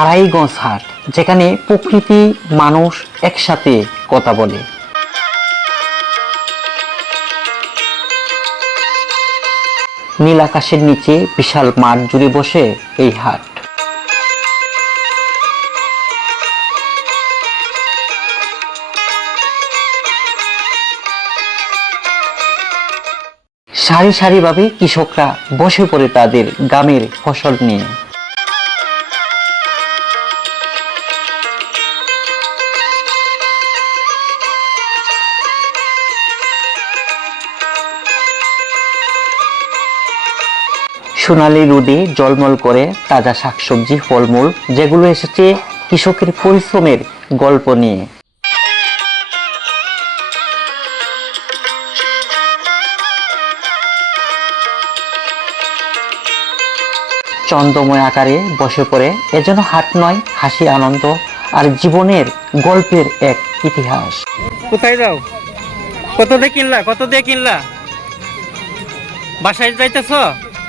আড়াইগজ হাট, যেখানে প্রকৃতি মানুষ একসাথে কথা বলে। নীল আকাশের নিচে বিশাল মাঠ জুড়ে বসে এই হাট। সারি সারিভাবে কৃষকরা বসে পড়ে তাদের গ্রামের ফসল নিয়ে। সোনালী রোদে জলমল করে তাজা শাকসবজি, ফলমূল, যেগুলো এসেছে কৃষকের পরিশ্রমের গল্প নিয়ে। চন্দ্রময় আকারে বসে পড়ে, এজন্য হাট নয়, হাসি, আনন্দ আর জীবনের গল্পের এক ইতিহাস। কোথায় যাও? কত দিয়ে কিনলা? কত দিয়ে কিনলা? বাসায় যাইতেছ?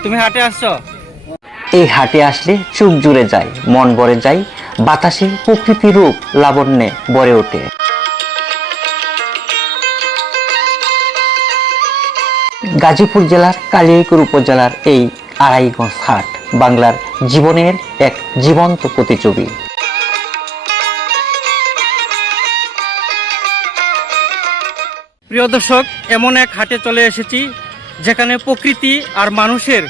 তুমি হাটে আসছো? এই হাটে আসলে চোখ জুড়ে যায়, মন ভরে যায়, বাতাসে প্রকৃতির রূপ লাবণ্যে ভরে ওঠে। গাজীপুর জেলার কালিয়াকৈর উপজেলার এই আড়াইগজ হাট বাংলার জীবনের এক জীবন্ত প্রতিচ্ছবি। প্রিয় দর্শক, এমন এক হাটে চলে এসেছি যেখানে প্রকৃতি আর মানুষের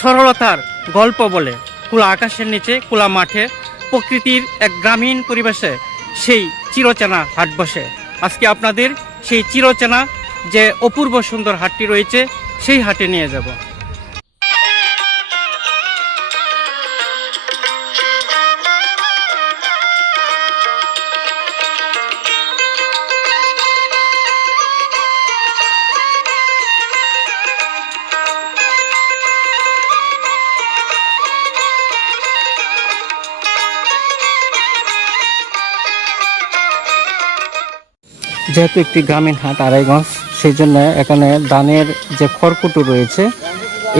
সরলতার গল্প বলে। খোলা আকাশের নিচে, খোলা মাঠে, প্রকৃতির এক গ্রামীণ পরিবেশে সেই চিরচেনা হাট বসে। আজকে আপনাদের সেই চিরচেনা যে অপূর্ব সুন্দর হাটটি রয়েছে সেই হাটে নিয়ে যাব। যেহেতু একটি গ্রামীণ হাট আড়াইগজ, সেই জন্য এখানে ধানের যে খড়কুটো রয়েছে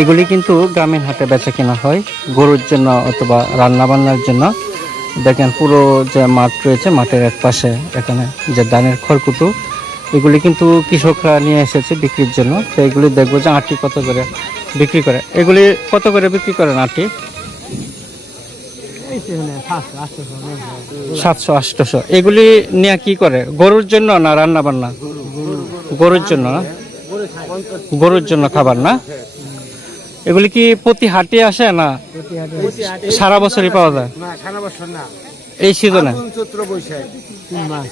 এগুলি কিন্তু গ্রামীণ হাটে বেচা কেনা হয় গরুর জন্য অথবা রান্না বান্নার জন্য। দেখেন পুরো যে মাঠ রয়েছে, মাঠের এক পাশে এখানে যে ধানের খড়কুটো, এগুলি কিন্তু কৃষকরা নিয়ে এসেছে বিক্রির জন্য। তো এগুলি দেখবো যে আটি কত করে বিক্রি করে। এগুলি কত করে বিক্রি করেন আটি? 700-800। এগুলি নিয়ে কি করে? গরুর জন্য না রান্না বান্না? গরুর জন্য না? গরুর জন্য খাবার না? এগুলি কি প্রতি হাটে আসে না সারা বছরই পাওয়া যায়? এই সিজনে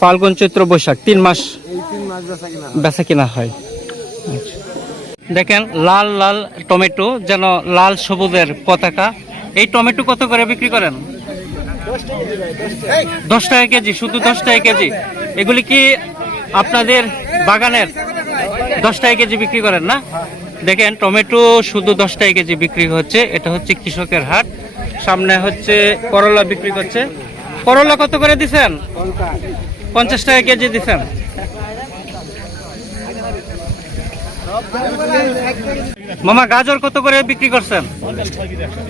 ফাল্গুন, চৈত্র, বৈশাখ 3 মাস বেচা কিনা হয়। দেখেন লাল লাল টমেটো, যেন লাল সবুজের পতাকা। এই টমেটো কত করে বিক্রি করেন? 10 টাকা কেজি, শুধু 10 টাকা কেজি। এগুলি কি আপনাদের বাগানের? 10 টাকা কেজি বিক্রি করেন না? দেখেন টমেটো শুধু 10 টাকা কেজি বিক্রি হচ্ছে। এটা হচ্ছে কৃষকের হাট। সামনে হচ্ছে করলা বিক্রি করছে। করলা কত করে দিচ্ছেন? 50 টাকা কেজি দিচ্ছেন। মামা গাজর কত করে বিক্রি করছেন?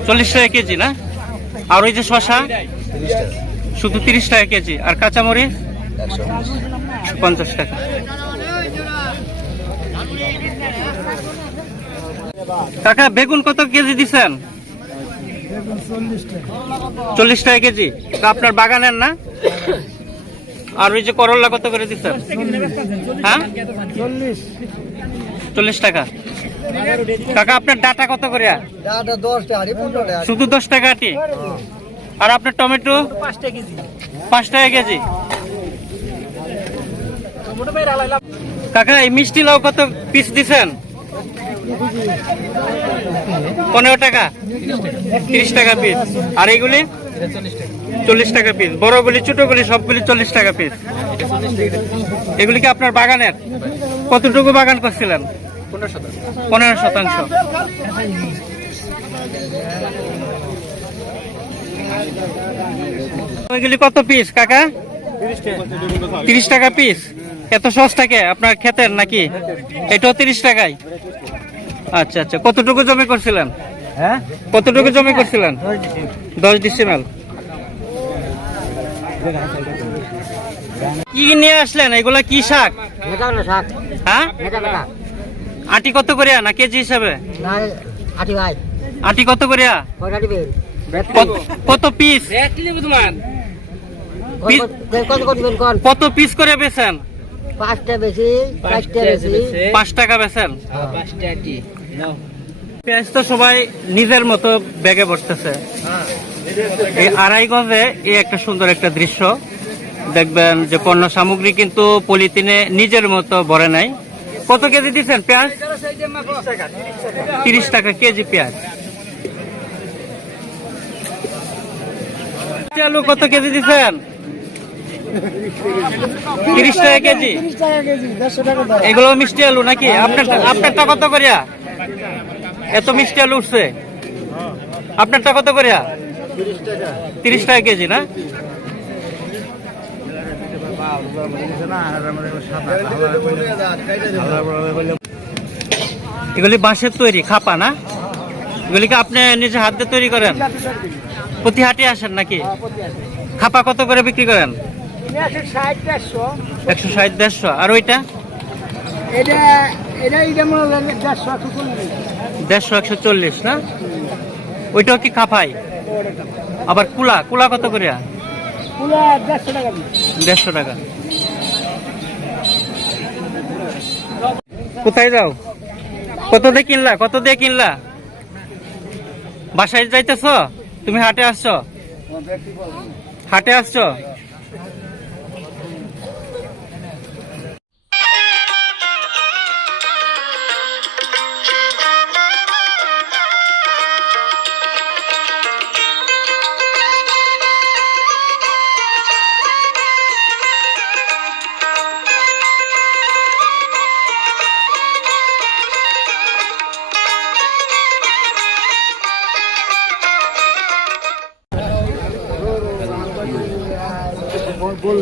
40 টাকা কেজি না? আর ওই যে শসা শুধু 30 টাকা কেজি। আর কাঁচামরিচ 50 টাকা। কাকা বেগুন কত কেজি দিচ্ছেন? 40 টাকা কেজি। আপনার বাগানের না? আর ওই যে করলা কত করে দিচ্ছেন? হ্যাঁ, 40 টাকা। কাকা আপনার ডাটা কত করে? শুধু 10 টাকা আটি। আর আপনার টমেটো 5 টাকা কেজি। কাকা এই মিষ্টি লাউ কত পিস দিচ্ছেন? 15 টাকা, 30 টাকা পিস। আর এইগুলি 40 টাকা পিস। বড়গুলি, ছোটগুলি সবগুলি 40 টাকা পিস। এগুলি কি আপনার বাগানের? কতটুকু বাগান করছিলেন? 15%। ওইগুলি কত পিস কাকা? 30 টাকা পিস। এত সস্তাকে আপনার ক্ষেতের নাকি? এটাও 30 টাকায়। আচ্ছা আচ্ছা, কতটুকু জমি করছিলেন? হ্যাঁ, কতটুকু জমি করছিলেন? 10 ডিসিমেল। কি নিয়ে আসলেন? এগুলা কি শাক? হ্যাঁ, আটি কত করে না কেজি হিসাবে? আটি কত করে? কত পিস? কত পিস করে বেচেন? 5 টাকা বেচেন। পেঁয়াজ তো সবাই নিজের মতো ব্যাগে ভরতেছে। এই আড়াইগঞ্জে এই একটা সুন্দর একটা দৃশ্য দেখবেন যে পণ্য সামগ্রী কিন্তু পলিথিনে নিজের মতো ভরে নাই। কত কেজি দিচ্ছেন পেঁয়াজ? 30 টাকা কেজি পেঁয়াজ। আলু কত কেজি দিচ্ছেন? 30 টাকা কেজি। এগুলো মিষ্টি আলু নাকি? আপনারটা কত করিয়া? এত মিষ্টি আলু উঠছে, আপনারটা কত করিয়া? 30 টাকা কেজি না? এগুলি বাঁশের তৈরি খাপা না? এগুলিকে আপনি নিজে হাত দিয়ে তৈরি করেন? প্রতি হাটে আসেন নাকি? খাপা কত করে বিক্রি করেন? 160-150। আর ওইটা 150-140 না? ওইটাও কি খাপাই? আবার কুলা কত করে? 150 টাকা। কোথায় যাও? কত দিয়ে কিনলা? বাসায় যাইতেছ? তুমি হাটে আসছো? बोल